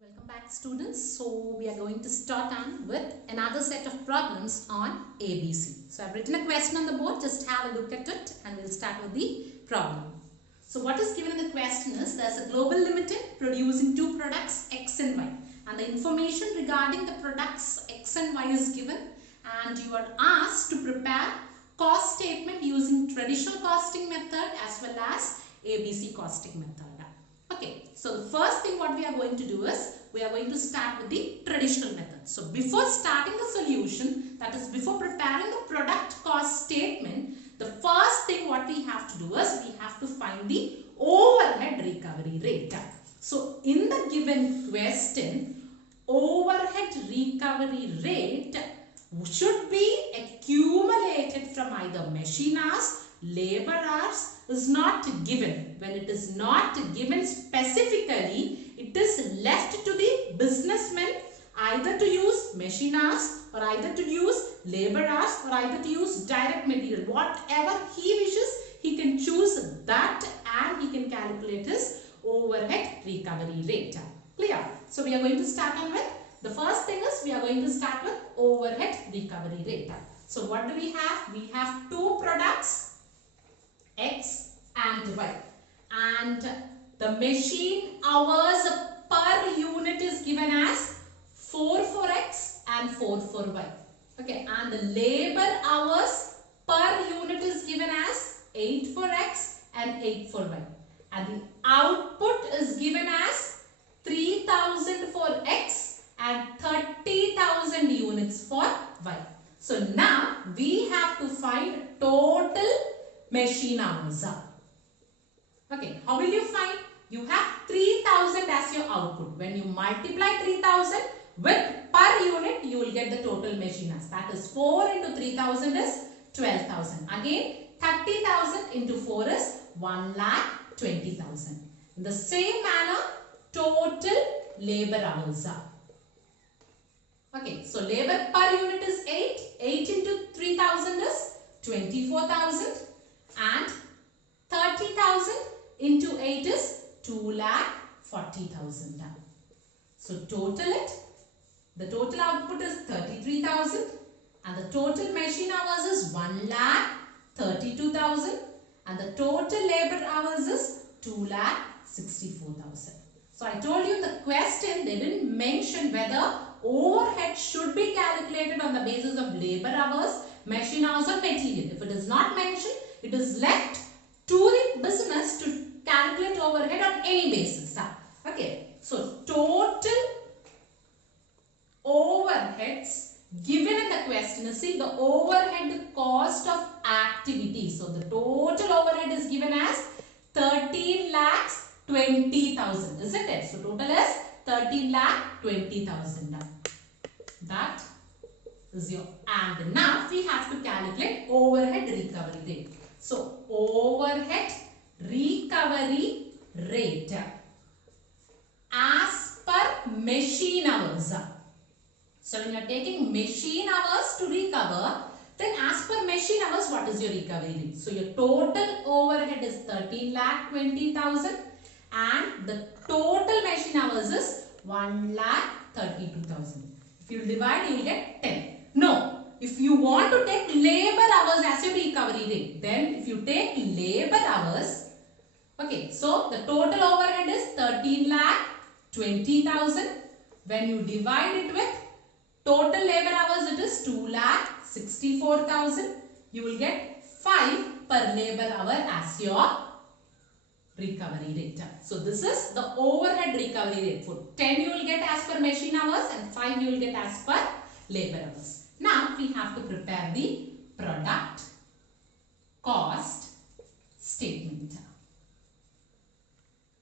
Welcome back, students. So we are going to start on with another set of problems on ABC. So I've written a question on the board. Just have a look at it and we'll start with the problem. So what is given in the question is there's a global limited producing two products X and Y, and the information regarding the products X and Y is given, and you are asked to prepare cost statement using traditional costing method as well as ABC costing method. Okay, so the first thing what we are going to do is we are going to start with the traditional method. So before starting the solution, that is before preparing the product cost statement, the first thing what we have to do is we have to find the overhead recovery rate. So in the given question, overhead recovery rate should be accumulated from either machine hours, labor hours is not given. When it is not given specifically, it is left to the businessman either to use machine hours or either to use labor hours or either to use direct material. Whatever he wishes, he can choose that and he can calculate his overhead recovery rate. Clear? So we are going to start on with the first thing is we are going to start with overhead recovery rate. So what do we have? We have two products X and Y, and the machine hours per unit is given as 4 for X and 4 for Y. Okay, and the labor hours per unit is given as 8 for X and 8 for Y, and the output is given as 3000 for X and 30,000 units for Y. So now we have to find total machine hours. Okay, how will you find? You have 3000 as your output. When you multiply 3000 with per unit, you will get the total machine hours. That is 4 into 3000 is 12,000. Again, 30,000 into 4 is 1,20,000. In the same manner, total labor hours are. Okay, so labor per unit is 8. 8 into 3000 is 24,000. And 30,000 into 8 is 2,40,000. So total it. The total output is 33,000 and the total machine hours is 1,32,000 and the total labor hours is 2,64,000. So I told you in the question they didn't mention whether overhead should be calculated on the basis of labor hours, machine hours or material. If it is not mentioned, it is left to the business to calculate overhead on any basis. Okay, so total overheads given in the question is, see, the overhead cost of activity. So the total overhead is given as 13,20,000, isn't it? So total is 13,20,000. That is your, and now we have to calculate overhead recovery rate. So overhead recovery rate as per machine hours. So when you are taking machine hours to recover, then as per machine hours, what is your recovery rate? So your total overhead is 13,20,000 and the total machine hours is 1,32,000. If you divide, you will get 10. No. If you want to take labor hours as your recovery rate, then if you take labor hours, okay, so the total overhead is 13,20,000. When you divide it with total labor hours, it is 2,64,000. You will get 5 per labor hour as your recovery rate. So this is the overhead recovery rate. For 10 you will get as per machine hours and 5 you will get as per labor hours. Now we have to prepare the product cost statement.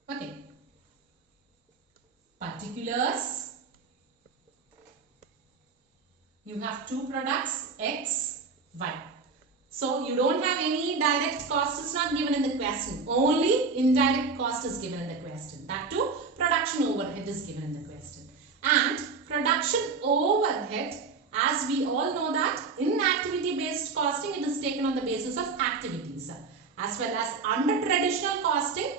Okay. Particulars. You have two products X, Y. So you don't have any direct cost is not given in the question. Only indirect cost is given in the question. That too, production overhead is given in the question. And production overhead, as we all know that in activity based costing, it is taken on the basis of activities. As well as under traditional costing,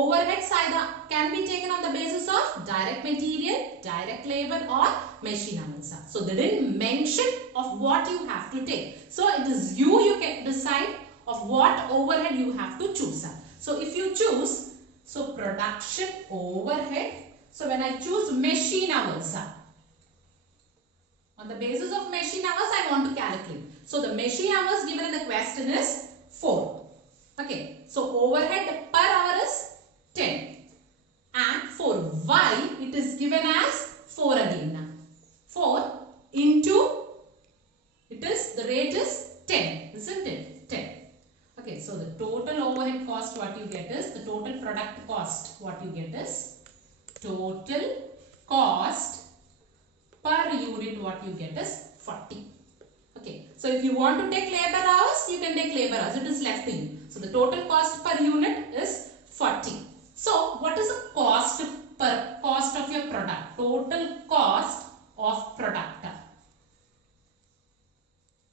overheads either can be taken on the basis of direct material, direct labor or machine hours. So they didn't mention of what you have to take. So it is you can decide of what overhead you have to choose. So if you choose, so production overhead. So when I choose machine hours, on the basis of machine hours I want to calculate. So the machine hours given in the question is 4. Okay, so overhead per hour is 10. And for Y it is given as 4 again. 4 into, the rate is 10, isn't it? 10. Okay, so the total overhead cost what you get is, the total product cost what you get is, total cost per unit what you get is 40. Okay, so if you want to take labor hours, you can take labor hours. It is left to you. So the total cost per unit is 40. So what is the cost of your product? Total cost of product.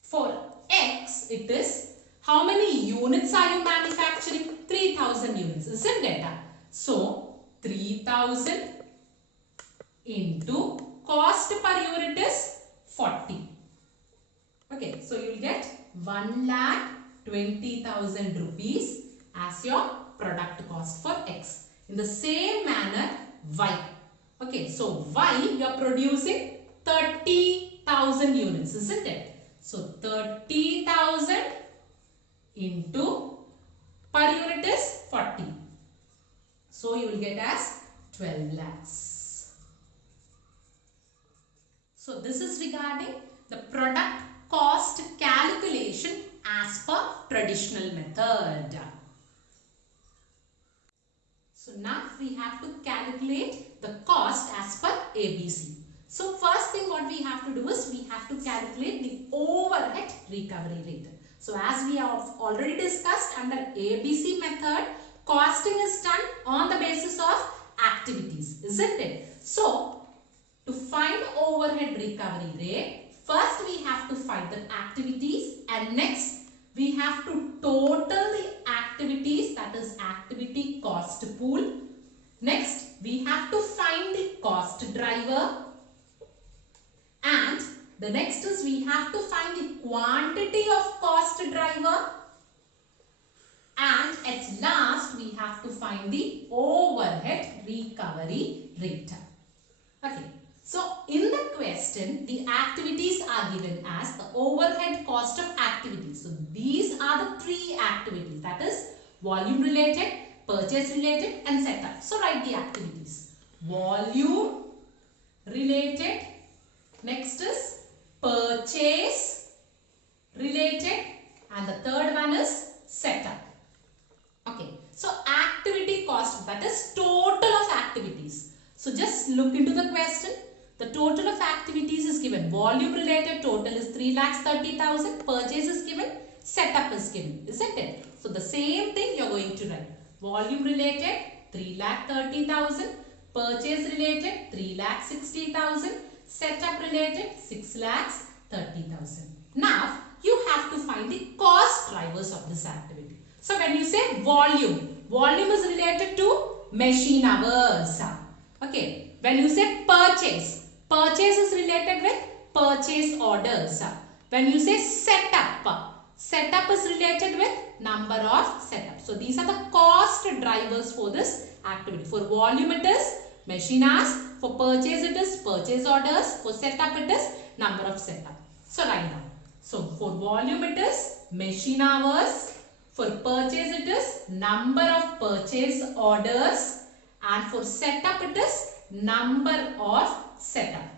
For X, it is how many units are you manufacturing? 3000 units, isn't it? So 3000 into cost per unit is 40. Okay, so you will get 1,20,000 rupees as your product cost for X. In the same manner, Y. Okay, so Y you are producing 30,000 units, isn't it? So 30,000 into per unit is 40. So you will get as 12 lakhs. So this is regarding the product cost calculation as per traditional method. So now we have to calculate the cost as per ABC. So first thing what we have to do is we have to calculate the overhead recovery rate. So as we have already discussed under ABC method, costing is done on the basis of activities, isn't it? So to find overhead recovery rate, first we have to find the activities and next we have to total the activities, that is activity cost pool. Next we have to find the cost driver and the next is we have to find the quantity of cost driver and at last we have to find the overhead recovery rate. Okay. So in the question, the activities are given as the overhead cost of activities. So these are the 3 activities, that is volume related, purchase related and setup. So write the activities. Volume related, next is purchase related and the third one is setup. Okay, so activity cost, that is total of activities. So just look into the question. The total of activities is given. Volume related total is 3,30,000. Purchase is given. Setup is given. Isn't it? So the same thing you are going to write. Volume related 3,30,000. Purchase related 3,60,000. Setup related 6,30,000. Now you have to find the cost drivers of this activity. So when you say volume is related to machine hours. Okay. When you say purchase is related with purchase orders. When you say setup is related with number of setups. So these are the cost drivers for this activity. For volume it is machine hours. For purchase it is purchase orders. For setup it is number of setup. So write down. So for volume it is machine hours. For purchase it is number of purchase orders. And for setup it is number of setup.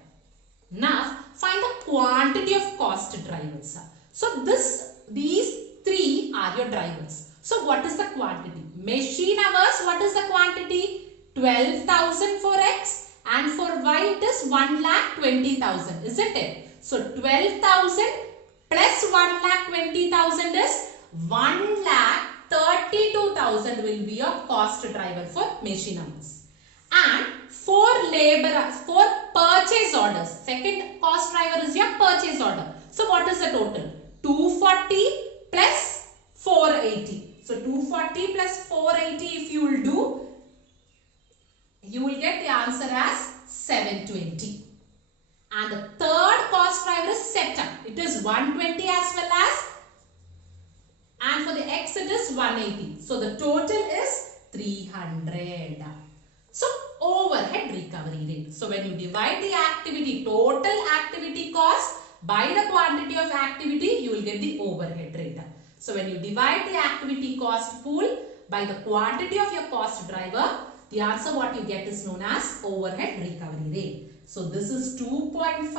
Now find the quantity of cost drivers. So these 3 are your drivers. So what is the quantity? Machine hours, what is the quantity? 12,000 for X and for Y it is 1,20,000, isn't it? So 12,000 plus 1,20,000 is 1,32,000 will be your cost driver for machine hours. And for labor, for purchase orders, second cost driver is your purchase order. So what is the total? 240 plus 480. So 240 plus 480 if you will do, 180. So the total is 300. So overhead recovery rate. So when you divide the activity, total activity cost by the quantity of activity, you will get the overhead rate. So when you divide the activity cost pool by the quantity of your cost driver, the answer what you get is known as overhead recovery rate. So this is 2.5.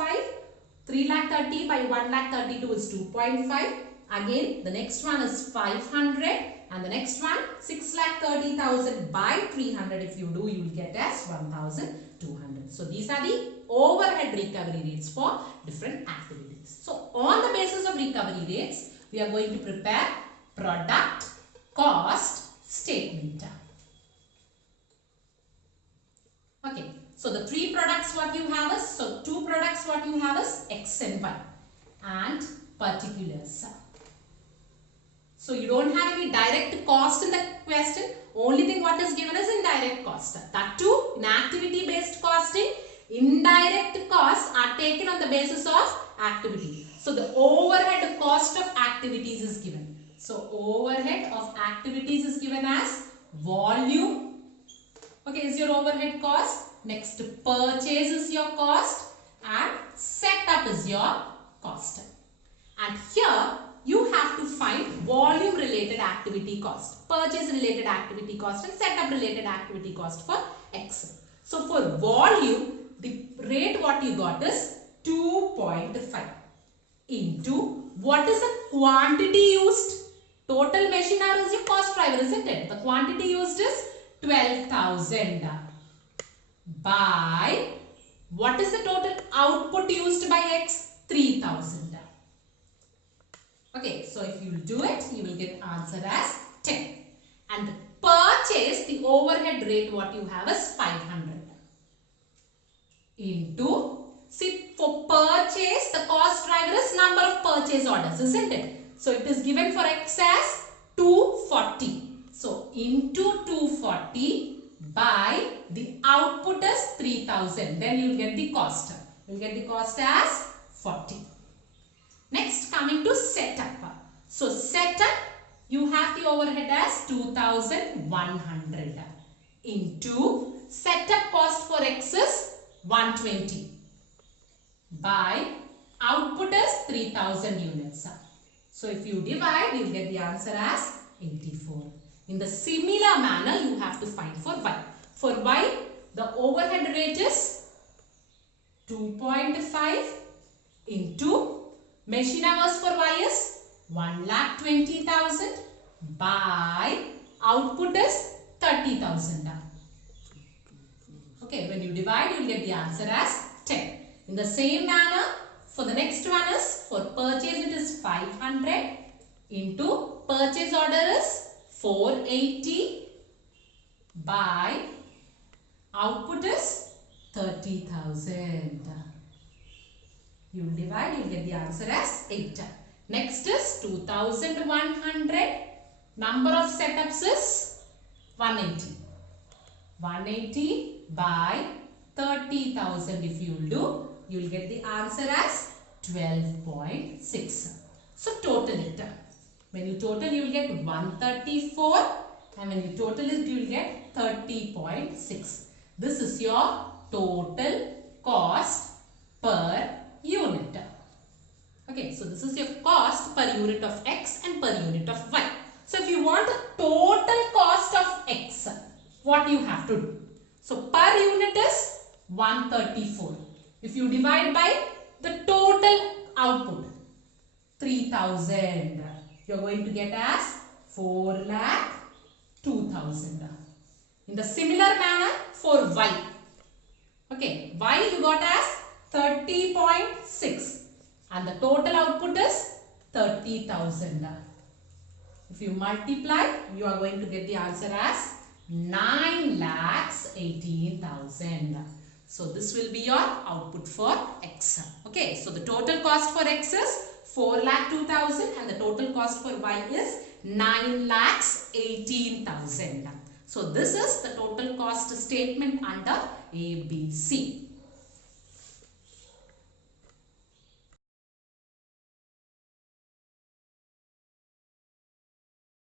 3,30,000 by 1,32,000 is 2.5. Again, the next one is 500. And the next one, 6,30,000 by 300. If you do, you will get as 1,200. So these are the overhead recovery rates for different activities. So on the basis of recovery rates, we are going to prepare product cost statement. Okay. So the three products what you have is, so two products what you have is X and Y and particulars. So you don't have any direct cost in the question. Only thing what is given is indirect cost. That too, in activity based costing, indirect costs are taken on the basis of activity. So the overhead cost of activities is given. So overhead of activities is given as volume. Okay, is your overhead cost. Next, purchase is your cost and setup is your cost. And here you have to find volume related activity cost, purchase related activity cost and setup related activity cost for X. So for volume, the rate what you got is 2.5 into what is the quantity used? Total machine hour is your cost driver, isn't it? The quantity used is 12,000 by what is the total output used by X? 3,000. Okay, so if you do it, you will get answer as 10. And purchase, the overhead rate what you have is 500 into, see, for purchase, the cost driver is number of purchase orders, isn't it? So it is given for X as 240. So into 240 by the output is 3,000. Then you will get the cost. You will get the cost as 40. Next, coming to setup. So setup, you have the overhead as 2,100 into setup cost for X is 120 by output is 3,000 units. So if you divide, you will get the answer as 84. In the similar manner, you have to find for Y. For Y, the overhead rate is 2.5 into machine hours for Y is 1,20,000 by output is 30,000. Okay, when you divide, you will get the answer as 10. In the same manner, for the next one is, for purchase it is 500 into purchase order is 480 by output is 30,000. You will divide, you will get the answer as 8. Next is 2,100. Number of setups is 180. 180 by 30,000 if you will do, you will get the answer as 12.6. So total it. When you total, you will get 134 and when you total it, you will get 30.6. This is your total cost per unit. Okay, so this is your cost per unit of X and per unit of Y. So if you want the total cost of X, what you have to do? So per unit is 134. If you divide by the total output, 3,000, you are going to get as 4,02,000. In the similar manner for Y. Okay, Y you got as 30.6 and the total output is 30,000. If you multiply, you are going to get the answer as 9,18,000. So this will be your output for X. Okay, so the total cost for X is 4,02,000 and the total cost for Y is 9,18,000. So this is the total cost statement under ABC.